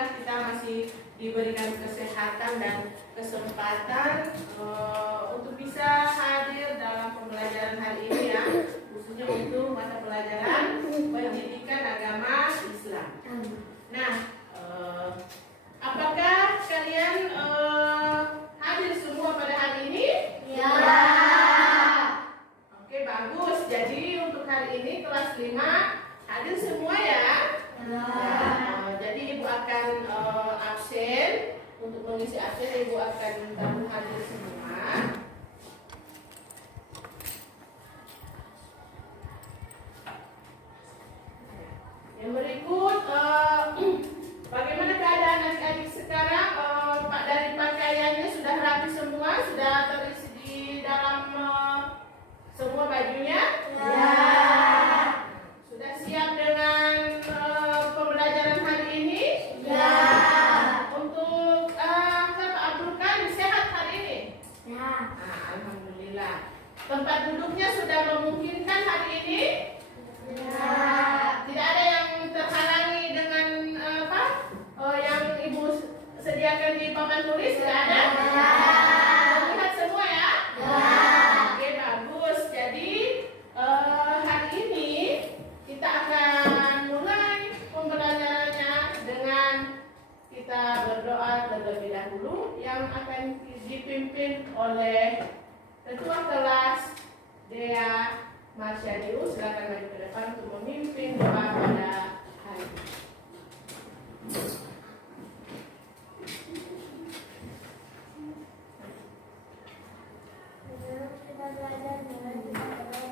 alhamdulillah kita masih diberikan kesehatan dan kesempatan untuk bisa hadir dalam pembelajaran hari ini ya, khususnya untuk mata pelajaran pendidikan agama Islam. Nah, apakah kalian hadir semua pada hari ini? Ya. Oke, bagus. Jadi untuk hari ini kelas 5 hadir semua ya? Ya. Jadi Ibu akan absen. Untuk mengisi absen Ibu akan hadir semua. Yang berikut, bagaimana keadaan adik-adik sekarang? Pak, dari pakaiannya sudah rapi semua? Sudah terisi di dalam semua bajunya? Ya. Sudah siap dengan pembelajaran hari ini? Ya. Untuk Pak Abdul Karim sehat hari ini? Ya. Alhamdulillah. Tempat duduknya sudah memungkinkan hari ini? Ya. Tidak ada yang terhalangi dengan yang Ibu sediakan di papan tulis? Tidak ada? Ya. Lihat semua ya? Ya. Oke, bagus. Jadi hari ini kita akan mulai pembelajarannya dengan kita berdoa terlebih dahulu yang akan dipimpin oleh Ketua Kelas Dea Marsyadius. Silakan maju ke depan untuk memimpin doa pada hari ini. Kita belajar dengan kita berdoa.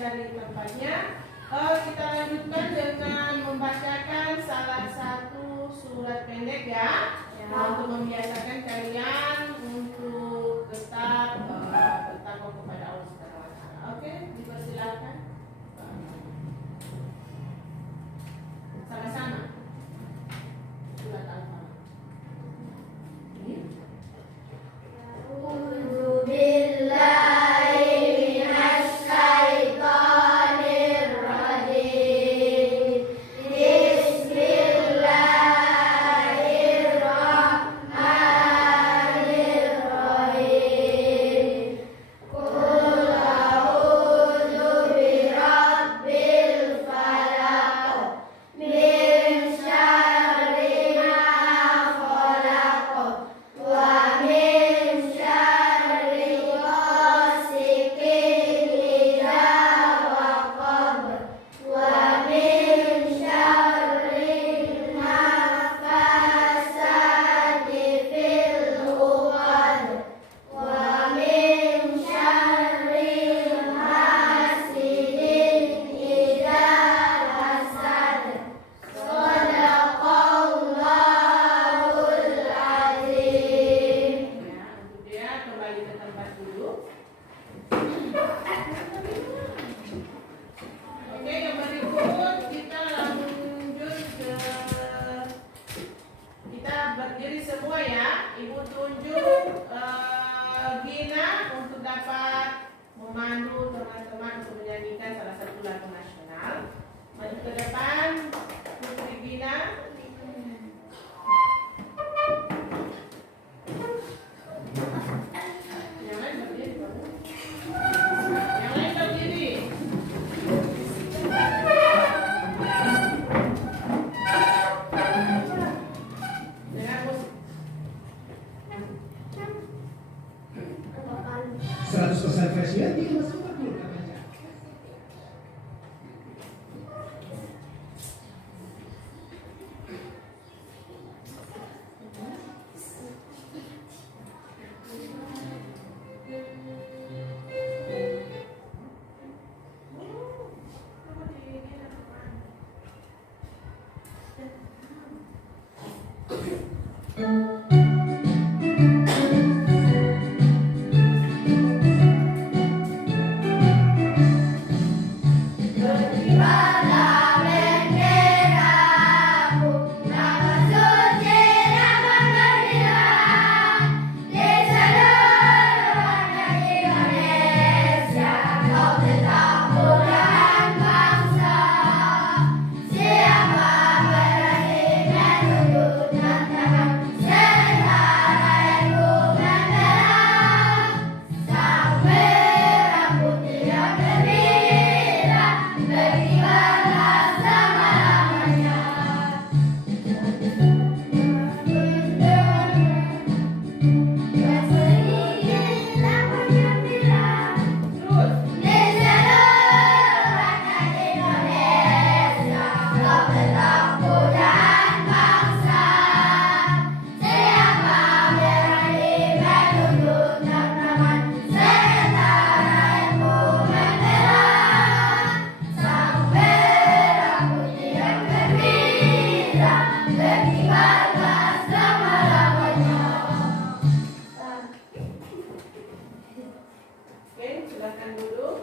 Dari tempatnya, kita lanjutkan dengan membacakan salah satu surat pendek ya, untuk membiasakan kalian untuk tetap bertakwa kepada Allah Subhanahu wa Ta'ala. Oke, dipersilakan. Sama-sama. Surat Al-Falaq. Bismillahirrahmanirrahim. 100% fresh ya, dia masuk 40 katanya. Silakan duduk.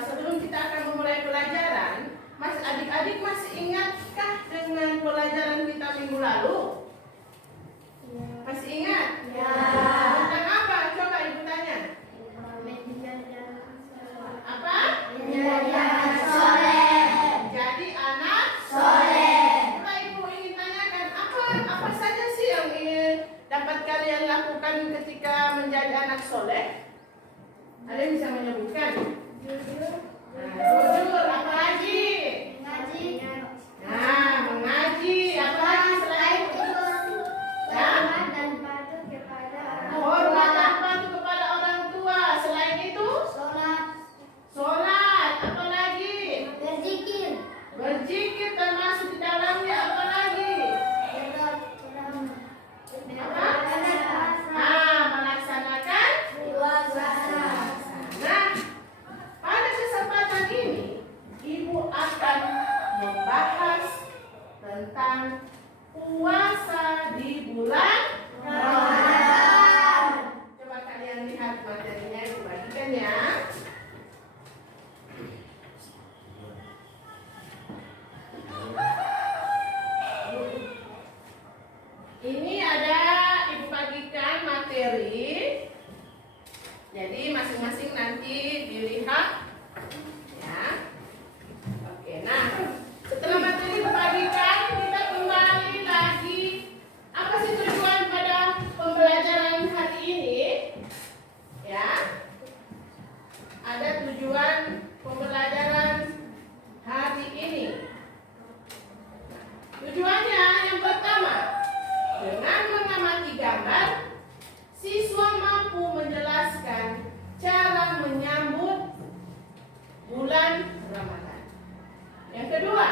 Sebelum kita akan memulai pelajaran, Mas adik-adik masih ingatkah dengan pelajaran kita minggu lalu? Masih ingat? Ya. Tentang apa? Coba ibu tanya. Apa? Jadi anak soleh. Coba ibu ingin tanyakan apa saja sih yang ingin dapat kalian lakukan ketika menjadi anak soleh? Ada yang bisa menyebutkan? Jujur, apa lagi? Nah, mengaji, apa lagi selain itu? Hormat dan patuh kepada orang tua. Selain itu, sholat, apa lagi? Berzikir termasuk di dalamnya, apa lagi? Melaksanakan. Nah, pada kesempatan ini ibu akan membahas tentang puasa di bulan Ramadan. Coba kalian lihat materinya, ibu bagikan ya. Ini ada ibu bagikan materi. Jadi masing-masing nanti dilihat ya. Oke, nah setelah materi dibagikan, kita kembali lagi. Apa sih tujuan pada pembelajaran hari ini? Ya, ada tujuan pembelajaran hari ini. Tujuannya yang pertama, dengan mengamati gambar, siswa mampu menjelaskan cara menyambut bulan Ramadan. Yang kedua,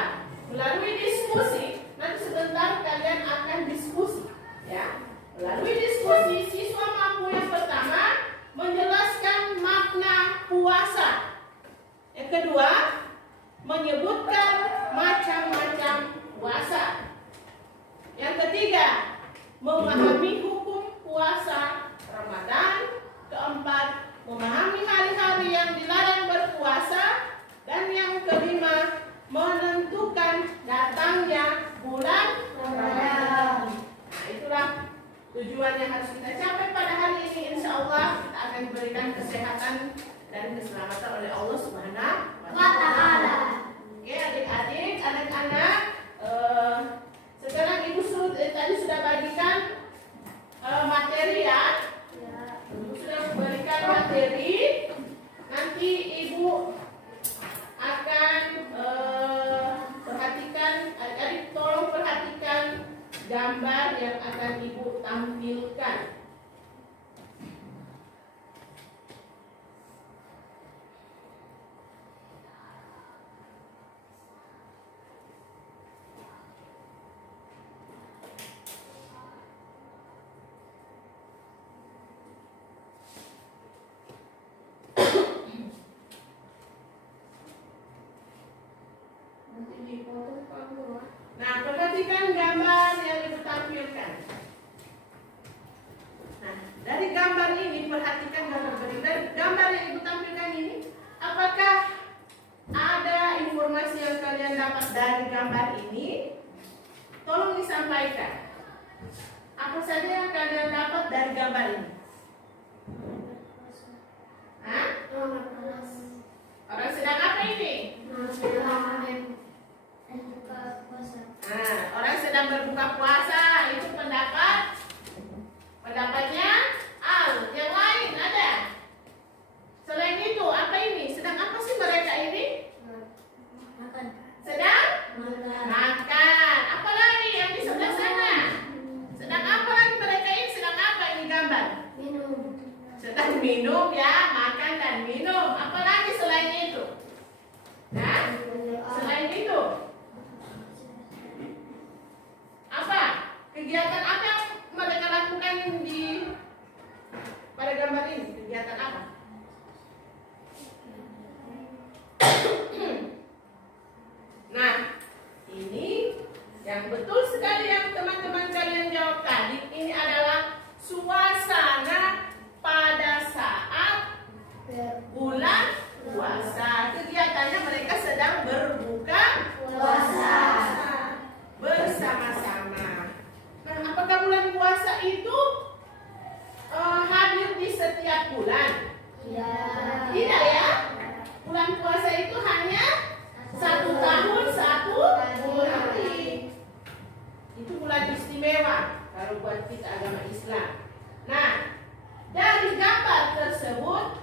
melalui diskusi, nanti sebentar kalian akan diskusi, ya. Melalui diskusi, siswa mampu yang pertama menjelaskan makna puasa. Yang kedua, menyebutkan macam-macam puasa. Yang ketiga, memahami hukum puasa Ramadan. Keempat, memahami hari-hari yang dilarang berpuasa. Dan yang kelima, menentukan datangnya bulan Ramadan. Nah, itulah tujuan yang harus kita capai pada hari ini. Insya Allah kita akan diberikan kesehatan dan keselamatan oleh Allah Subhanahu wa Ta'ala. Oke, adik-adik, anak-anak, sekarang ibu tadi sudah bagikan materi ya. uraikan. Apa saja yang kalian dapat dari gambar ini? Hah? Orang sedang apa ini? Nah, orang sedang berbuka puasa. Itu pendapatnya Al. Yang lain ada? Selain itu, apa ini? Sedang apa sih mereka ini? Sedang makan. Apa lagi yang di sebelah sana? Sedang apa lagi mereka ini? Sedang apa ini gambar? Sedang minum ya, makan dan minum. Apa lagi selain itu? Nah, selain itu, apa? Kegiatan apa yang mereka lakukan pada gambar ini? Kegiatan apa? Nah, ini yang betul sekali yang teman-teman kalian jawab tadi. Ini adalah suasana pada saat bulan puasa. Kegiatannya mereka sedang berbuka puasa bersama-sama. Nah, apakah bulan puasa itu hadir di setiap bulan? Tidak ya. Bulan puasa itu hanya 1 tahun 1 hari. Itu bulan istimewa kalau buat kita agama Islam. Nah, dari gambar tersebut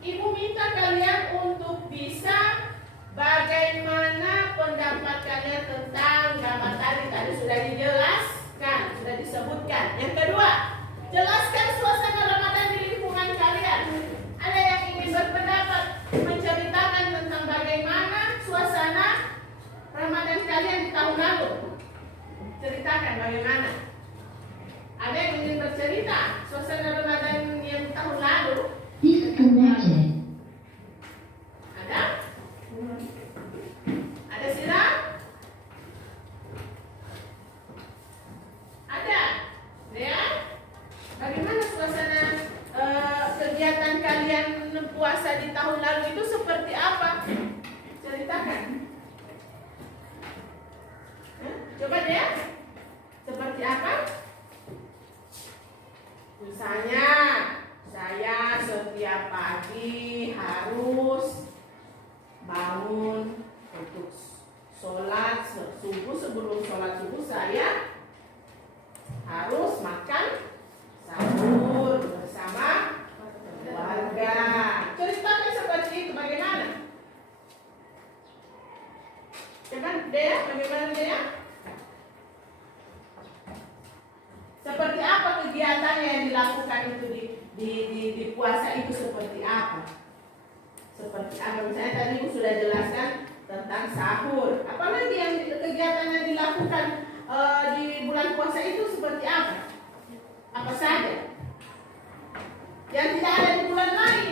Ibu minta kalian untuk bisa bagaimana pendapat kalian tentang gambar tadi sudah dijelaskan, sudah disebutkan. Yang kedua, jelaskan suasana Ramadan di lingkungan kalian. Ada yang ingin berpendapat menceritakan tentang bagaimana suasana Ramadan kalian di tahun lalu? Ceritakan bagaimana. Ada yang ingin bercerita suasana Ramadan yang tahun lalu? Disconnected. Ada? Ada Sira? Ada? Dea? Bagaimana suasana kegiatan kalian puasa di tahun lalu itu seperti apa? Ceritakan. Coba Dea. Seperti apa? Misalnya saya setiap pagi harus bangun untuk sholat subuh. Sebelum sholat subuh saya harus makan sahur bersama keluarga. Ceritakan seperti itu bagaimana? Coba Dea, bagaimana Dea? Seperti apa kegiatan yang dilakukan itu di puasa itu seperti apa? Seperti apa? Misalnya tadi Ibu sudah jelaskan tentang sahur. Apalagi yang kegiatan yang dilakukan di bulan puasa itu seperti apa? Apa saja? Yang tidak ada di bulan lain,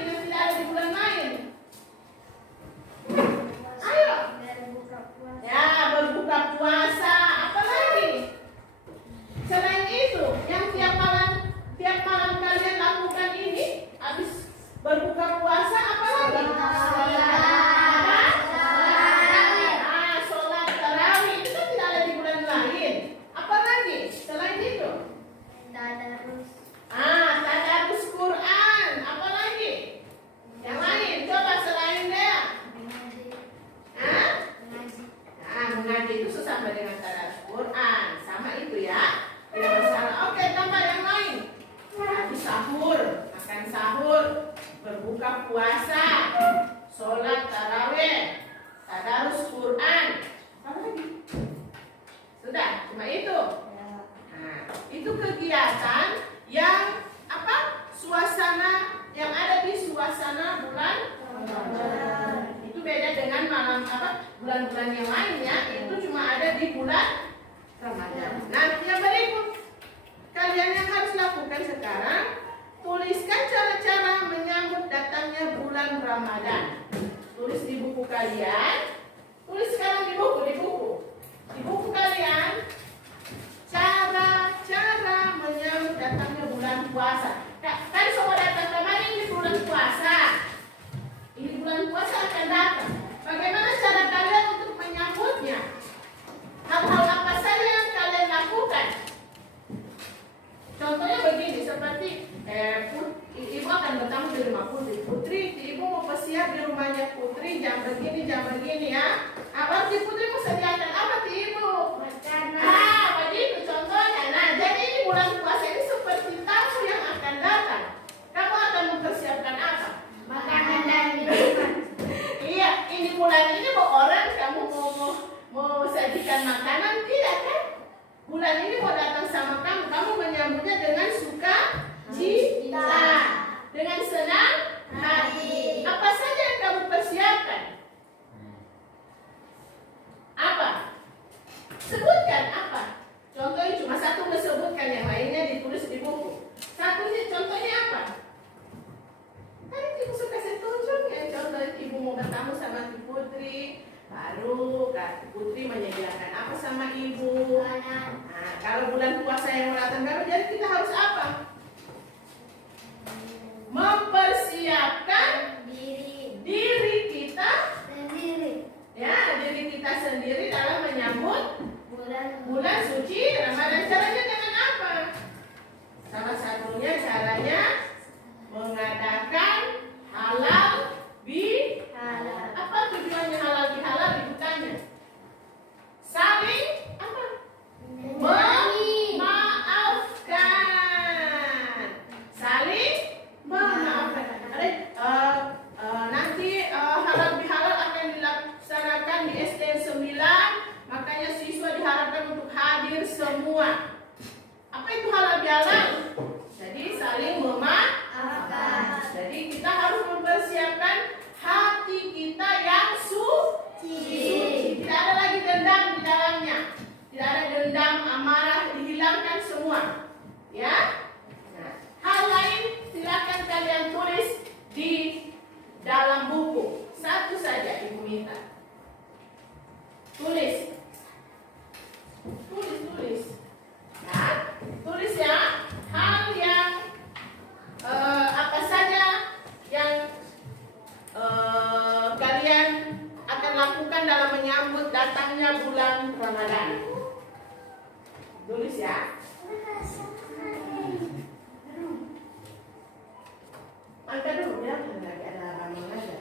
Ayo. Ya, berbuka puasa. Apa lagi? Selain itu, yang tiap malam kalian lakukan ini, habis berbuka puasa apa lagi? Sholat tarawih itu kan tidak ada di bulan lain. Apa lagi? Selain itu? Tadarus Quran. Apa lagi? Yang lain, coba selain dia. Mengaji itu sesama dengan tadarus Quran. Sama itu ya. Tidak masalah. Oke, tambah yang lain. Habis sahur, makan sahur, berbuka puasa, sholat tarawih, tadarus Quran. Apa lagi? Sudah, cuma itu. Nah, itu kegiatan yang apa? Suasana yang ada di suasana bulan Ramadan. Itu beda dengan bulan-bulan yang lainnya. Itu cuma ada di bulan Ramadan. Nah, yang berikut kalian yang harus lakukan sekarang, tuliskan cara-cara menyambut datangnya bulan Ramadan. Tulis di buku kalian. Tulis sekarang di buku kalian cara-cara menyambut datangnya bulan puasa. Kan semua datang kemarin ini bulan puasa. Ini bulan puasa akan datang. Bagaimana cara kalian untuk menyambutnya? Hal-hal apa saja yang kalian akan bertamu di rumah Putri. Putri, ibu mau bersiap di rumahnya Putri jam begini ya. Berarti Putri mau sediakan apa ke ibu? Makanan. Begitu contohnya. Nah, jadi ini bulan puasa ini seperti tamu yang akan datang. Kamu akan mempersiapkan apa? Makanan dan minuman. Iya, ini bulan ini mau orang kamu mau sajikan makanan tidak kan? Bulan ini mau datang sama kamu menyambutnya dengan sukacita, dengan senang hati. Apa saja yang kamu persiapkan? Apa? Sebutkan apa? Contohnya cuma satu disebutkan, yang lainnya ditulis di buku. Satu sih contohnya apa? Kan ibu suka saya tunjuk ya, contohnya ibu mau bertamu sama Putri, baru Kak Putri menyediakan apa sama ibu. Makanan. Nah, kalau bulan puasa yang mau datang baru, jadi kita harus apa? Mempersiapkan diri kita, Sendiri. ya, diri kita sendiri dalam menyambut bulan Bulan suci Ramadan. Caranya dengan apa? Salah satunya caranya mengadakan halal halal. apa tujuannya halal bihalal dibukannya? Saling apa? Memaafkan. Saling memaafkan. Nanti halal bihalal akan dilaksanakan di SDN 9, makanya siswa diharapkan untuk hadir semua. Apa itu halal bihalal? Jadi saling memaafkan. Jadi kita harus mempersiapkan hati kita yang suci. Tidak ada lagi dendam di dalamnya. Tidak ada dendam, amarah, dihilangkan semua. Ya. Nah, hal lain silakan kalian tulis di dalam buku. Satu saja ibu minta. Tulis. Tulis. Ya. Tulis ya. Hal yang apa saja yang kalian akan lakukan dalam menyambut datangnya bulan Ramadan. Tulis ya. Angkat dulu ya, lagi ada ramalan aja.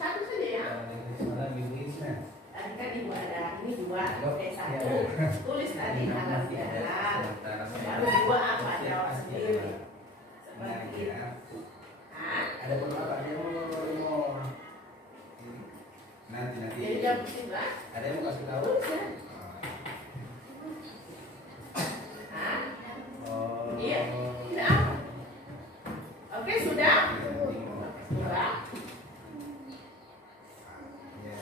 Satu saja ya. Tadi kan ibu ada ini dua, satu. Tulis tadi halal bihalal. Baru dua apa? Jawab sendiri. Seperti itu. Ada beberapa ada yang mau nanti Jadi jam 11. ada yang mau kasih tahu. Tulis ya. Oh, Iya. Tidak apa. Oke sudah. Sudah. Ya,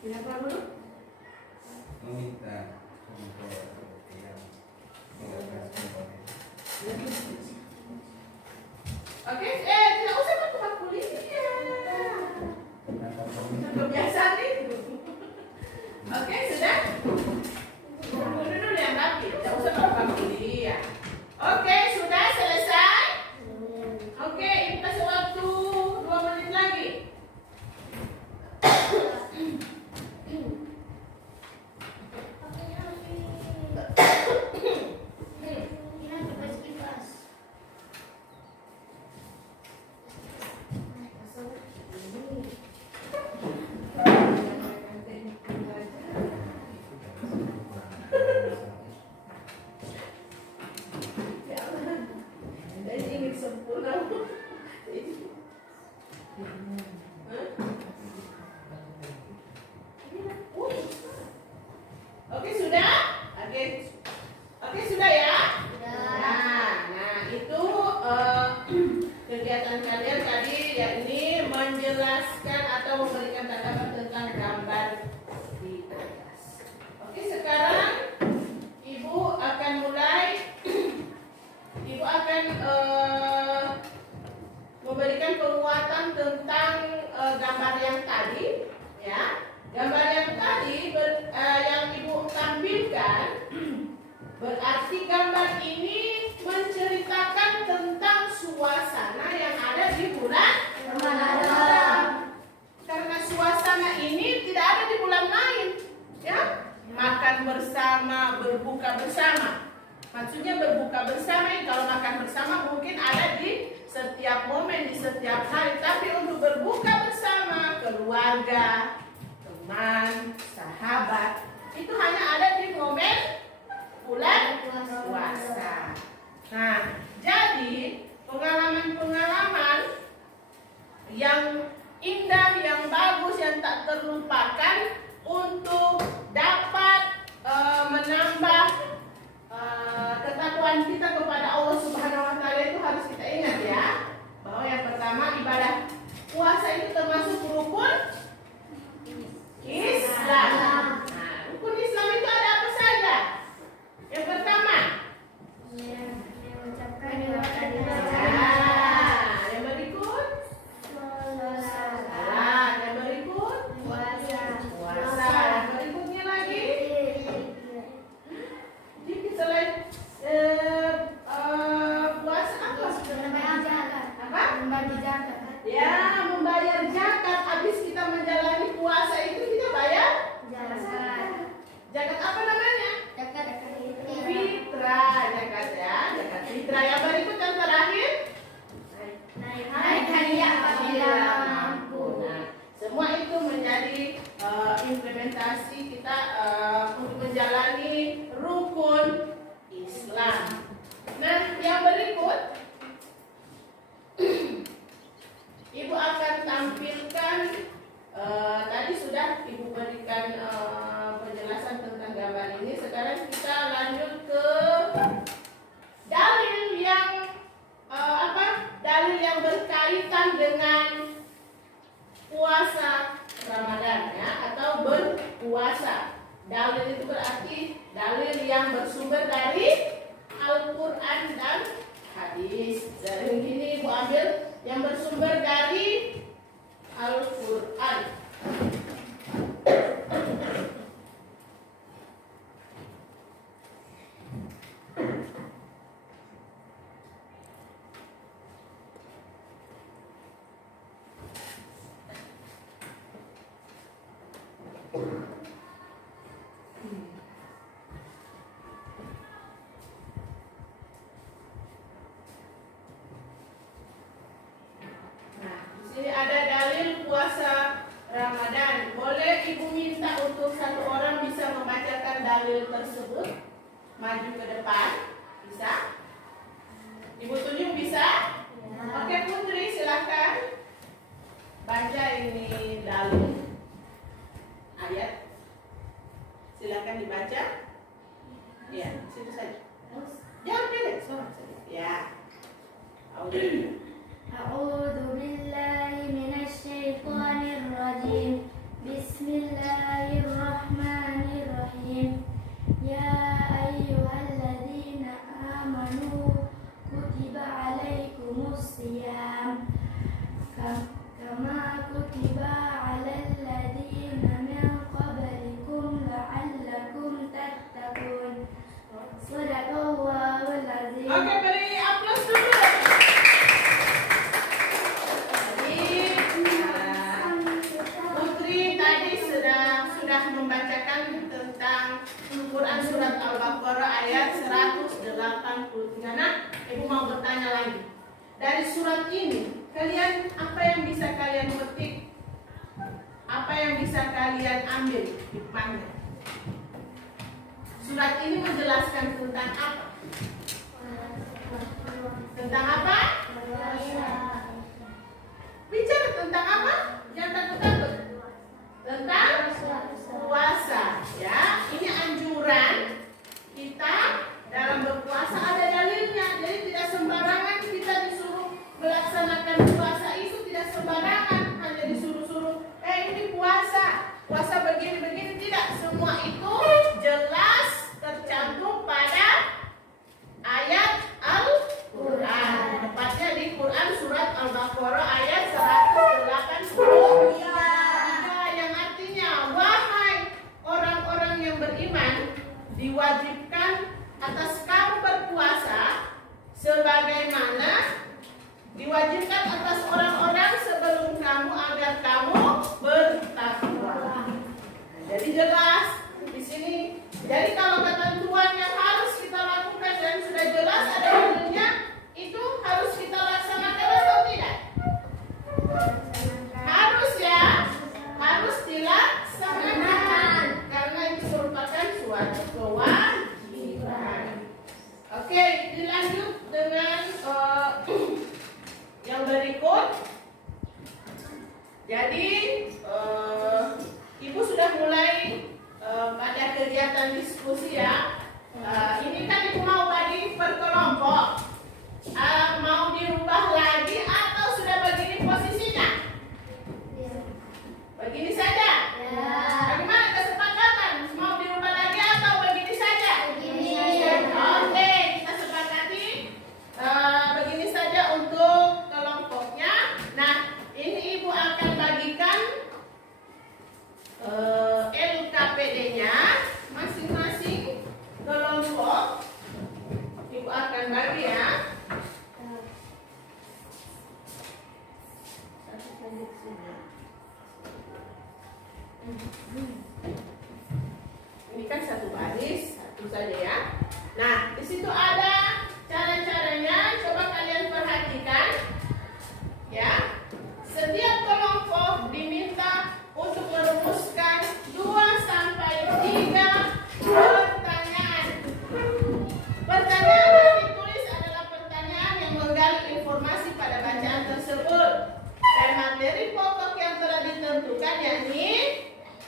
Tidak apa dulu. meminta untuk yang Oke, tidak usah ke tempat kuliah. Kebiasaan itu. Oke, sudah. Dulu yang rapi, tidak usah ke tempat kuliah. Oke, sudah selesai. Oke, ibu kasih waktu 2 menit lagi. bersama, berbuka bersama. Maksudnya berbuka bersama ini kalau makan bersama mungkin ada di setiap momen, di setiap hari. Tapi untuk berbuka bersama keluarga, teman, sahabat, itu hanya ada di momen bulan puasa. Nah, jadi pengalaman-pengalaman yang indah, yang bagus, yang tak terlupakan untuk dapat menambah ketakwaan kita kepada Allah Subhanahu wa taala itu harus kita ingat ya, bahwa yang pertama ibadah puasa itu termasuk rukun Islam. Nah, rukun Islam itu ada apa saja? Yang pertama, yang berikut, yang berikut, puasa. Yang berikutnya lagi, jadi selain puasa apa? Ya, membayar zakat. Habis kita menjalani puasa itu kita bayar zakat apa namanya? Fitrah, zakat ya, zakat fitrah. Yang berikut yang terakhir, Nah, semua itu menjadi implementasi kita untuk menjalani rukun Islam. Nah, yang berikut Ibu akan tampilkan tadi sudah Ibu berikan penjelasan tentang gambar ini. Sekarang kita lanjut ke dalil yang dalil yang berkaitan dengan puasa Ramadan ya, atau berpuasa. Dalil itu berarti dalil yang bersumber dari Al-Quran dan hadis. Dari ini Ibu ambil yang bersumber dari Al-Quran. Ini ada dalil puasa Ramadan. Boleh Ibu minta untuk satu orang bisa membacakan dalil tersebut? Maju ke depan. Bisa? Ibu tunjuk bisa? Oke Putri, silakan baca ini dalil ayat. Silakan dibaca. Ya, situ saja. Jangan pilih, ya. أعوذ بالله من الشيطان الرجيم بسم الله الرحمن الرحيم يا أيها الذين آمنوا كتب عليكم الصيام كما كتب على الذين من قبلكم لعلكم تتقون صدق الله العظيم. Oke, beri aplaus dulu. Putri tadi sudah membacakan tentang Quran surat Al-Baqarah ayat 183. Nah, Ibu mau bertanya lagi. Dari surat ini, kalian apa yang bisa kalian petik? Apa yang bisa kalian ambil hikmahnya? Surat ini menjelaskan tentang apa? Tentang apa? Bicara tentang apa? Jangan takut-takut. Tentang puasa, ya. Ini anjuran kita dalam berpuasa, ada dalilnya. Jadi tidak sembarangan kita disuruh melaksanakan puasa itu, tidak sembarangan hanya disuruh-suruh. Ini puasa, puasa begini-begini, tidak. Semua itu jelas tercantum pada ayat Al-Quran. Tepatnya di Quran surat Al-Baqarah ayat 183, yang artinya wahai orang-orang yang beriman, diwajibkan atas kamu berpuasa sebagaimana diwajibkan atas orang-orang sebelum kamu agar kamu bertakwa. Jadi jelas di sini. Jadi kalau ketentuan yang harus kita lakukan dan sudah jelas ada judulnya, itu harus kita laksanakan atau tidak? Harus ya, harus dilaksanakan karena itu merupakan suatu kewajiban. Oke, dilanjut dengan yang berikut. Jadi Ibu sudah mulai pada kegiatan diskusi ya. Ini kan Ibu mau bagi per kelompok. Mau dirubah lagi atau sudah begini posisinya? Begini saja. Bagaimana kesepakatan? Mau dirubah lagi atau begini saja? Oke, kita sepakati begini saja untuk kelompoknya. Nah, ini Ibu akan bagikan LKPD-nya masing-masing kelompok. Ibu akan bagi ya. Ini kan satu baris, satu saja ya. Nah, di situ ada cara-caranya. Coba kalian perhatikan, ya. Setiap kelompok diminta untuk merumuskan 2 sampai 3 pertanyaan. Pertanyaan yang ditulis adalah pertanyaan yang menggali informasi pada bacaan tersebut dan materi pokok yang telah ditentukan, yakni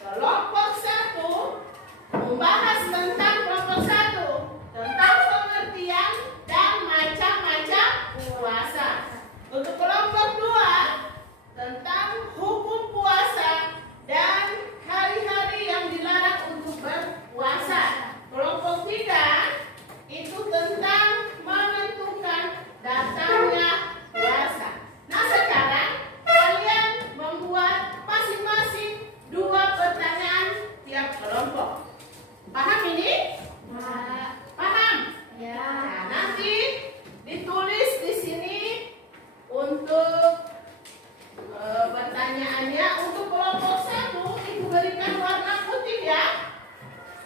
kelompok 1 membahas tentang kelompok 1 tentang pengertian dan macam-macam puasa. Untuk kelompok 2 tentang hukum puasa dan hari-hari yang dilarang untuk berpuasa. Kelompok 3 itu tentang menentukan datangnya puasa. Nah, sekarang kalian membuat masing-masing 2 pertanyaan tiap kelompok. Paham ini? Paham? Ya. Nah, nanti ditulis di sini untuk pertanyaannya. Untuk kelompok 1 Ibu berikan warna putih ya.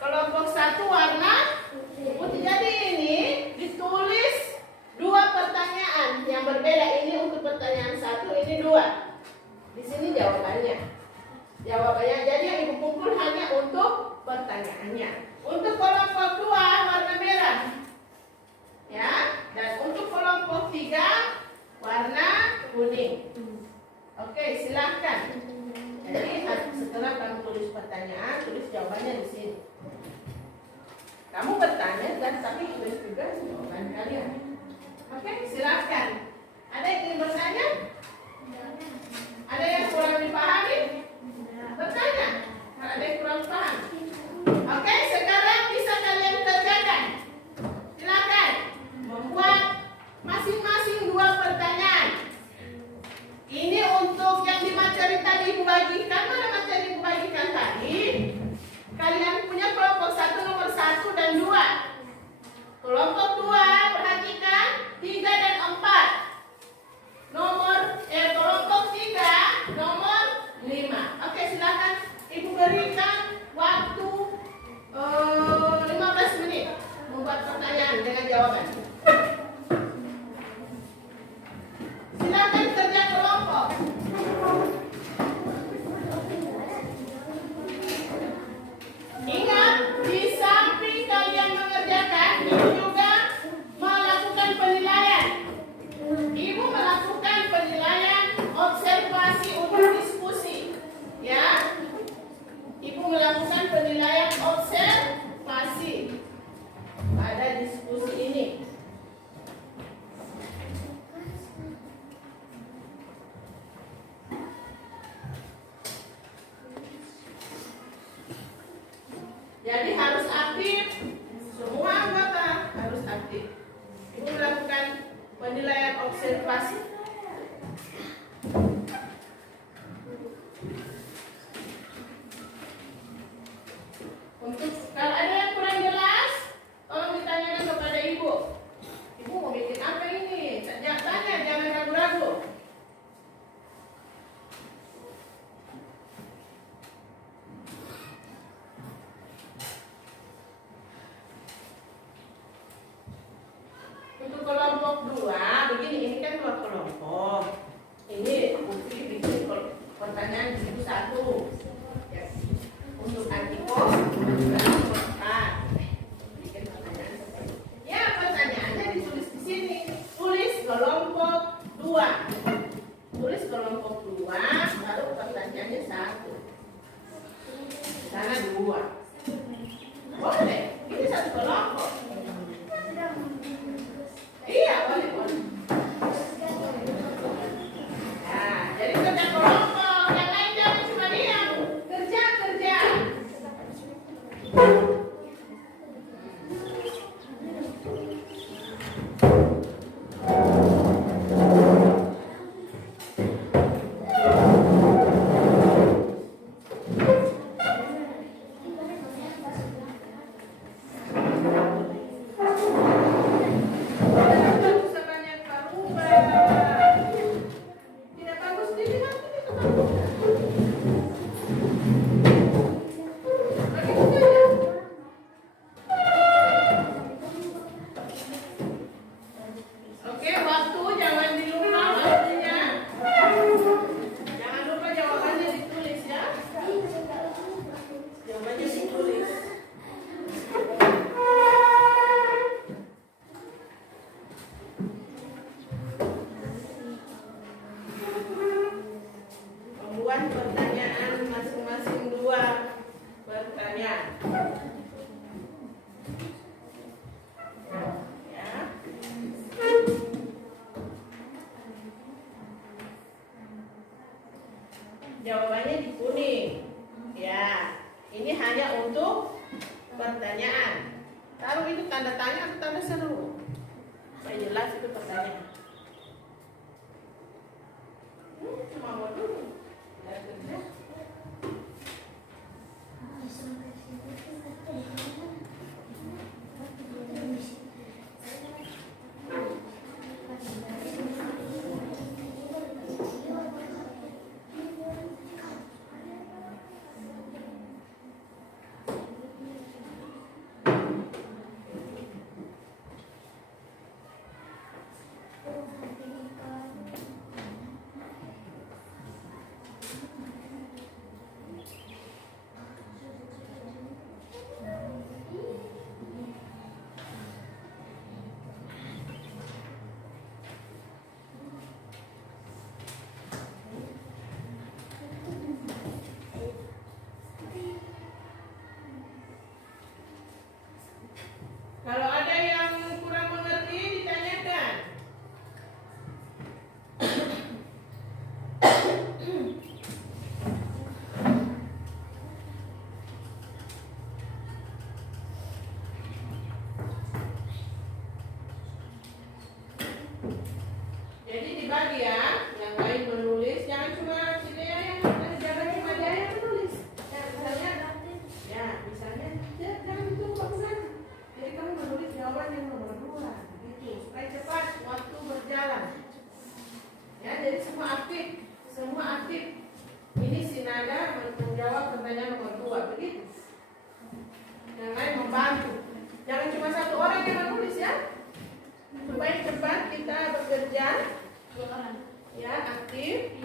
Kelompok 1 warna putih. Jadi ini ditulis 2 pertanyaan yang berbeda. Ini untuk pertanyaan 1, ini 2. Di sini jawabannya. Jadi yang Ibu kumpul hanya untuk pertanyaannya. Untuk kelompok 2 warna merah. Ya, dan untuk kelompok 3 warna kuning. Oke, silahkan. Jadi setelah kamu tulis pertanyaan, tulis jawabannya di sini. Kamu bertanya dan tapi tulis juga jawaban kalian. Oke, silahkan. Ada yang ingin bertanya? Ada yang kurang dipahami? Bertanya. Ada yang kurang paham? Oke, sekarang bisa kalian kerjakan. Silakan membuat masing-masing 2 pertanyaan. Ini untuk yang di materi tadi Ibu bagikan. Mana materi Ibu bagikan tadi? Kalian punya kelompok 1 nomor 1 dan 2. Kelompok 2 perhatikan 3 dan 4. Kelompok 3 nomor 5. Oke, silakan Ibu berikan waktu 15 menit membuat pertanyaan dengan jawaban. Silakan kerja kelompok. Ingat, di samping kalian mengerjakan, Ibu juga melakukan penilaian. Ibu melakukan penilaian observasi untuk diskusi. Ya, Ibu melakukan penilaian observasi pada diskusi ini. Ya. Jawabannya di kuning. Ya, ini hanya untuk pertanyaan. Taruh itu tanda tanya atau tanda seru? Supaya jelas itu pertanyaan. Cuma mau dulu. Udah kerja. Kalau ada yang kurang mengerti ditanyakan. Jadi dibagi ya, yang lain menulis, jangan cuma si Dea yang jangan cuma dia yang menulis. Misalnya, jangan itu bagusan. Jadi kamu menulis jawaban yang nomor 2, gitu, supaya cepat waktu berjalan. Ya, jadi semua aktif. Ini si Nada menjawab pertanyaan nomor 2, begitu. Yang lain membantu. Jangan cuma satu orang yang menulis ya. Supaya cepat kita bekerja. Ya, aktif.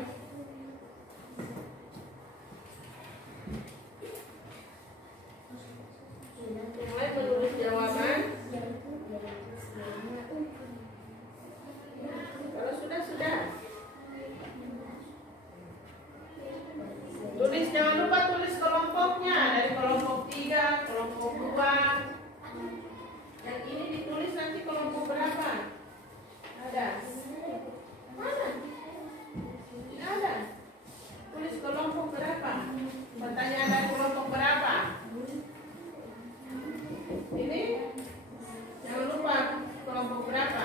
Yang lain menulis jawaban. Kalau sudah. Tulis, jangan lupa tulis kelompoknya. Dari kelompok 3, kelompok 2. Dan ini ditulis nanti kelompok berapa? Ada? Mana? Tidak ada. Tulis kelompok berapa? Pertanyaan dari kelompok berapa? Ini? Jangan lupa kelompok berapa?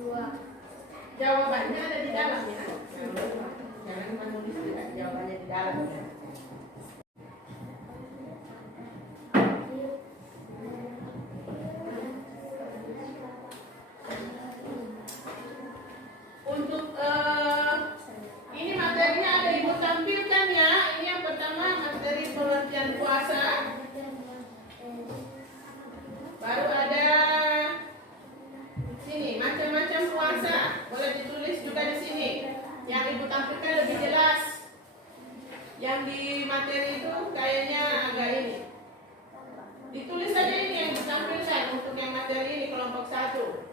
2. Jawabannya ada di dalam ya. Jangan lupa. Jangan menulis jawabannya di dalam ya. Untuk ini materinya ada Ibu tampilkan ya. Ini yang pertama materi pengertian puasa. Baru ada sini macam-macam puasa. Boleh ditulis juga di sini. Yang Ibu tampilkan lebih jelas. Yang di materi itu kayaknya agak ini. Ditulis saja ini yang ditampilkan untuk yang materi ini kelompok 1.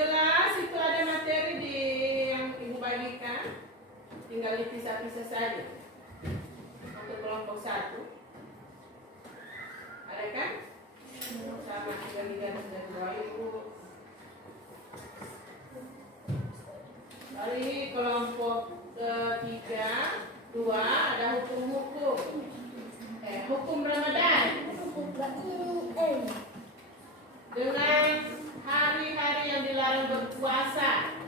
jelas itu ada materi di yang ibu bagikan, tinggal dipisah-pisah saja. Untuk kelompok 1 ada kan? Sama tinggal diganti dan bawah ibu. Dari kelompok ketiga 2 ada hukum-hukum. Hukum Ramadan dengan hari-hari yang dilarang berpuasa.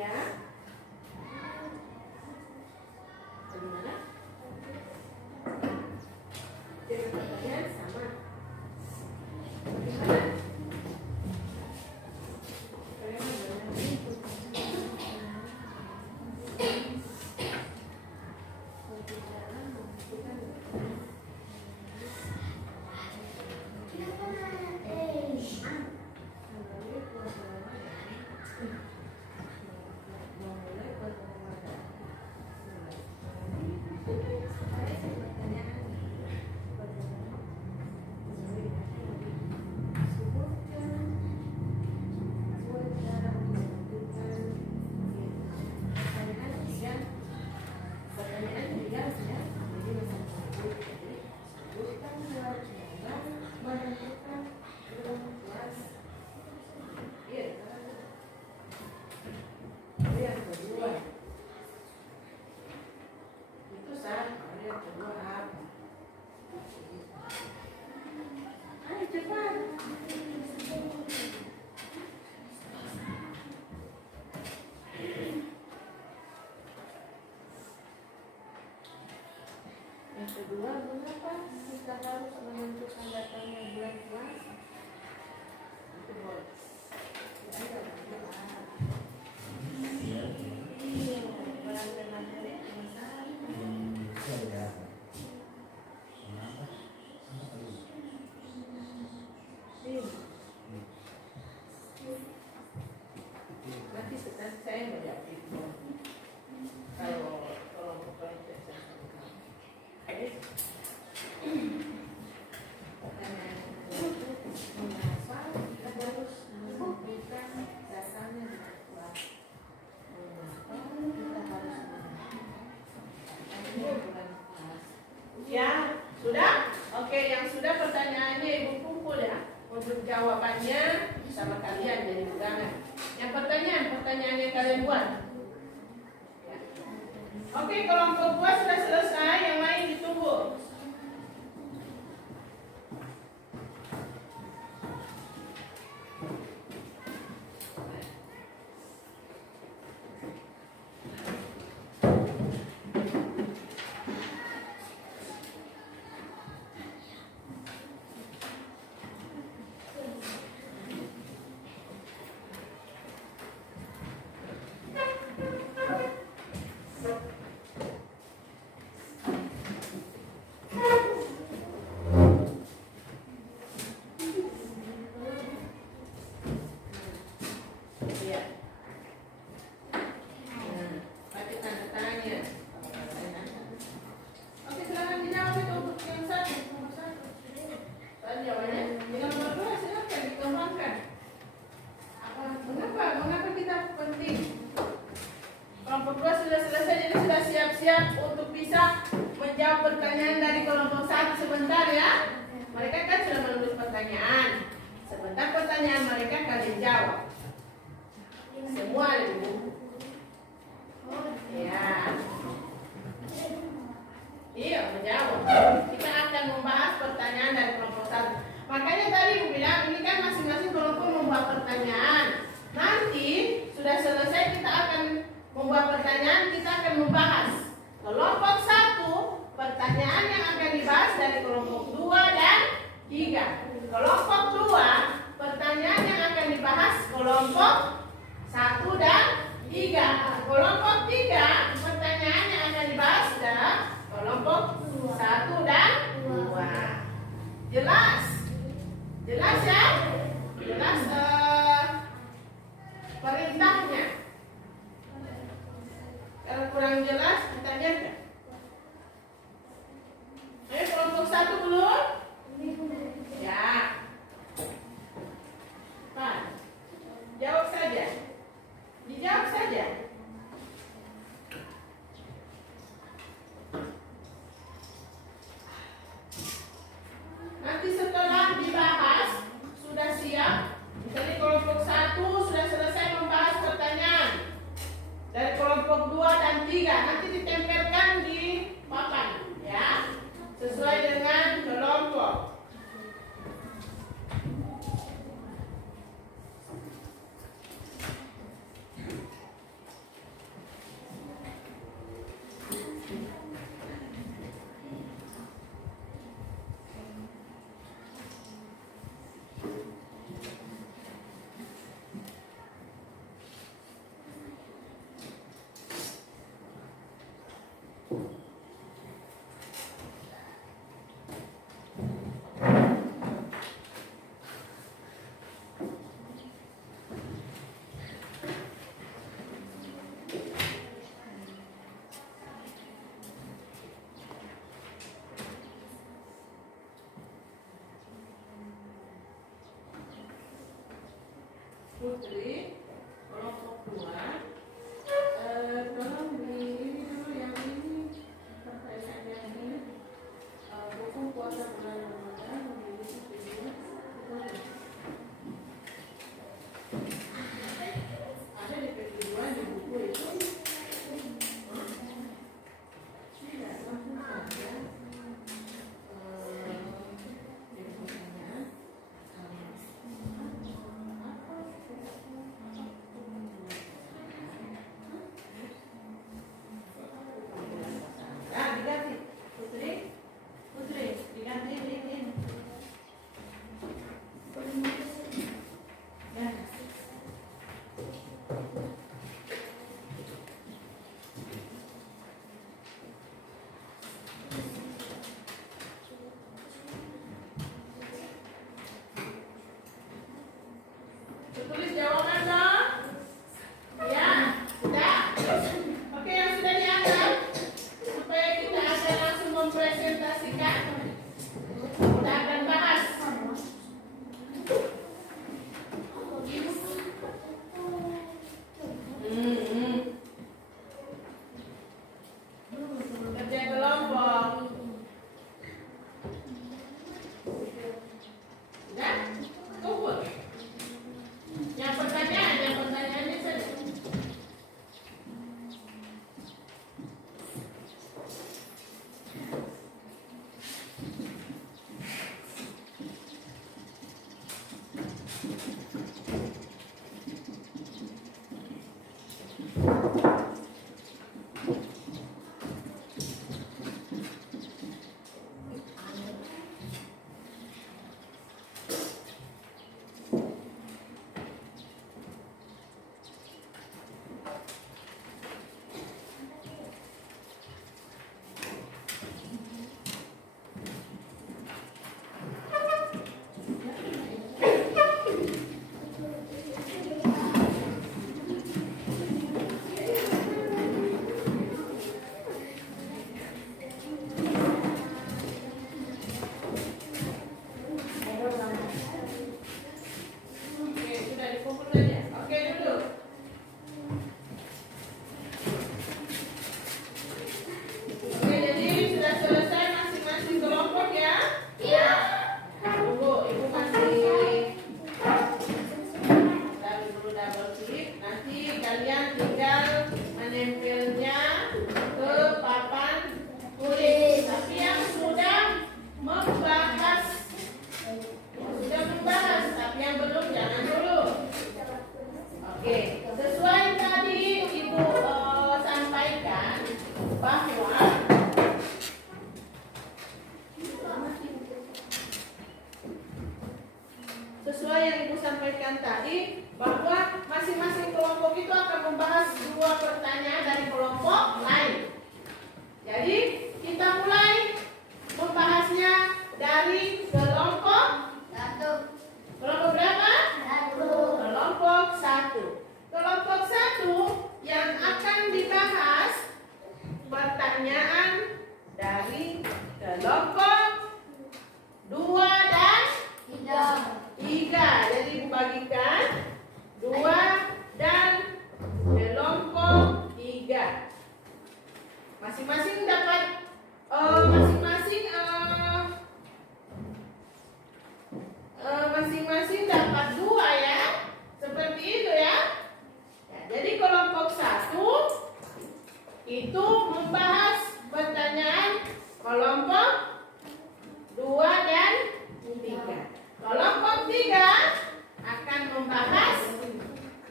Ya. Bagaimana? Jadi pertanyaan sama. Bagaimana? Yang kedua, mengapa kita harus menentukan datangnya bulan puasa? Itu boleh. Nanti saya mau jawab itu. Kalau ya, sudah? Oke, yang sudah pertanyaannya Ibu kumpul ya. Untuk jawabannya sama kalian jadi pegangan. Yang pertanyaan yang kalian buat. Ya. Oke, kelompok 2 sudah selesai, yang lain ditunggu. Ya. Pakai tanda tanya. Oke, silakan dijawab itu untuk yang satu. Tanya jawabannya. Yang nomor 2 silakan dikembangkan. Mengapa kita penting? Kelompok 2 sudah selesai, jadi sudah siap-siap untuk bisa menjawab pertanyaan dari kelompok 1 sebentar ya. Mereka kan sudah menulis pertanyaan. Sebentar pertanyaan mereka kalian jawab. Semua Ibu. Ya. Iya, menjawab. Kita akan membahas pertanyaan dari kelompok 1. Makanya tadi Ibu bilang ini kan masing-masing kelompok membuat pertanyaan. Nanti sudah selesai kita akan membuat pertanyaan, kita akan membahas. Kelompok 1, pertanyaan yang akan dibahas dari kelompok 2 dan 3. Kelompok 2, pertanyaan yang akan dibahas kelompok 1 dan 3. Kelompok 3, pertanyaan yang akan dibahas adalah kelompok 1 dan 2. Jelas? Jelas ya? Jelas perintahnya. Kalau kurang jelas, ditanyakan. Ayo kelompok 1 belum? Ya. Pak, jawab saja. Dijawab saja. Nanti setelah dibahas, sudah siap. Misalnya kelompok 1 sudah selesai membahas pertanyaan. Dari kelompok 2 dan 3 nanti ditempelkan di papan, ya. Sesuai dengan kelompok. Putri, kelompok 2, tolong di ini dulu yang ini pertanyaan yang ini, buku puasa bulan Ramadan memiliki video. Ada di page 2 di buku itu. Tidak, langsung saja. Diganti, Putri, diganti ini. Ya. Tulis jawaban dong. Ya, sudah. Oke, yang sudah diangkat. Supaya kita akan langsung mempresentasikan. Kita akan bahas. Kerja kelompok. Sudah? Kumpul. Yang pertanyaannya saja. jawab pertanyaan dari kelompok lain. Jadi kita mulai membahasnya dari kelompok Satu. kelompok berapa? Satu. Kelompok 1. Kelompok 1 yang akan dibahas pertanyaan dari kelompok 2 dan Tiga. 3. Jadi dibagikan 2 dan kelompok 3. Masing-masing dapat masing-masing dapat 2 ya. Seperti itu ya. Ya, jadi kelompok 1 itu membahas pertanyaan kelompok 2 dan 3. Kelompok 3 akan membahas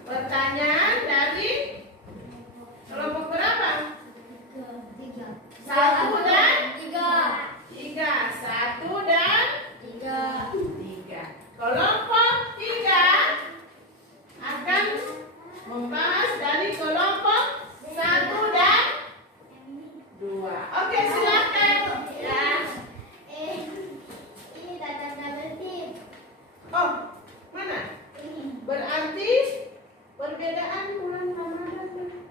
pertanyaan dari kelompok berapa? Tiga. 1 dan Tiga. 3. 1 dan Tiga. 3. Kelompok 3 akan membahas dari kelompok 1 dan 2. Oke, silakan ya. Ini tanda tertib. Oh, mana? Berarti perbedaan bulan Ramadan.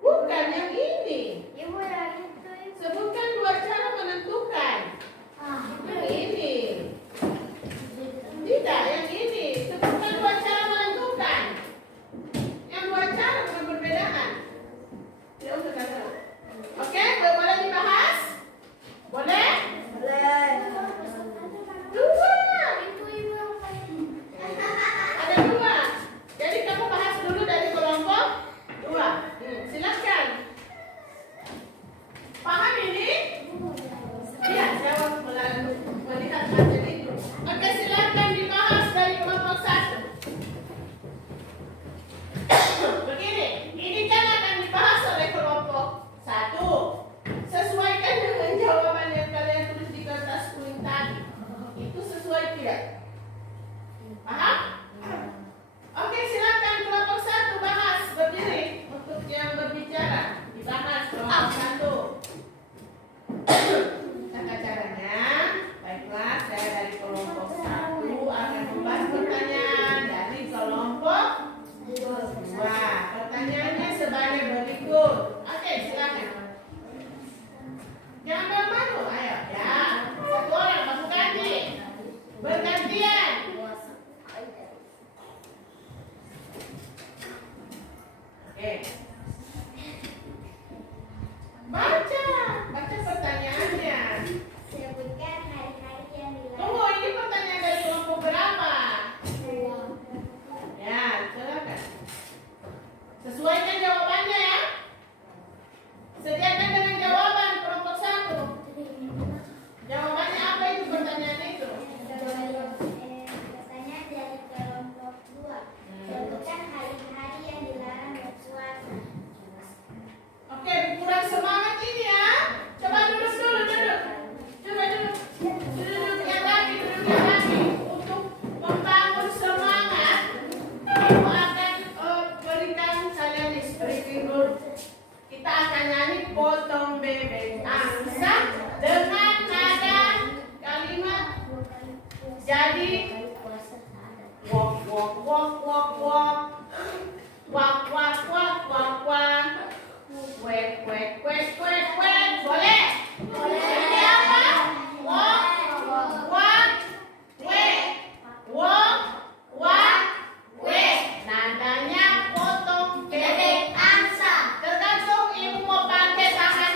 Bukan yang ini. Ibu yang itu. Sebutkan 2 cara menentukan. Yang ini. Tidak, yang ini. Sebutkan 2 cara menentukan. Yang 2 cara bukan perbedaan. Ya udah kata. Oke, boleh dibahas? Boleh? Boleh. 2. Itu ibu yang paling. Ada 2. Jadi kamu bahas dulu dari kelompok 2. Silakan. Paham ini? Iya, jawab melalui melihat materi itu. Oke, silakan dibahas dari kelompok 1. Begini, ini kan akan dibahas oleh kelompok 1. Sesuaikan dengan jawaban yang kalian tulis di kertas kuning tadi. Itu sesuai tidak? Paham? Oke, silakan kelompok 1 bahas berdiri untuk yang berbicara. Dibahas kelompok 1. Tata caranya, baiklah, saya dari kelompok 1 akan membahas pertanyaan dari kelompok 2. Pertanyaannya sebanyak berikut. Oke, silakan. Jangan malu, ayo ya. 1 orang masuk ganti. Bergantian. Oke. Baca pertanyaannya. Sebutkan hari-hari yang dilarang. Tunggu, ini pertanyaan dari kelompok berapa? Dua. Ya, silakan. Sesuaikan jawabannya ya. Sediakan dengan jawaban kelompok 1. Jawabannya apa itu pertanyaan itu? Pertanyaan dari kelompok 2. Sebutkan hari-hari yang dilarang berpuasa. Oke, kurang semangat ini ya. Coba duduk dulu, duduk. Coba duduk. Duduk yang lagi. Untuk membangun semangat, Ibu akan berikan kalian di briefing dulu. Kita akan nyanyi potong bebek angsa dengan nada kalimat jadi walk walk walk walk walk walk walk walk walk walk wek wek wek wek wek boleh? Ini apa? Walk walk wek walk walk wek. Nadanya potong bebek angsa. Tergantung ibu mau pakai tangan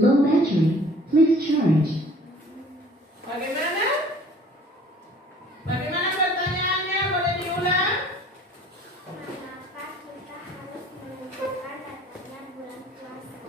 Low battery. Please charge. Bagaimana? Bagaimana pertanyaannya? Boleh diulang? Mengapa kita harus menentukan datangnya bulan puasa?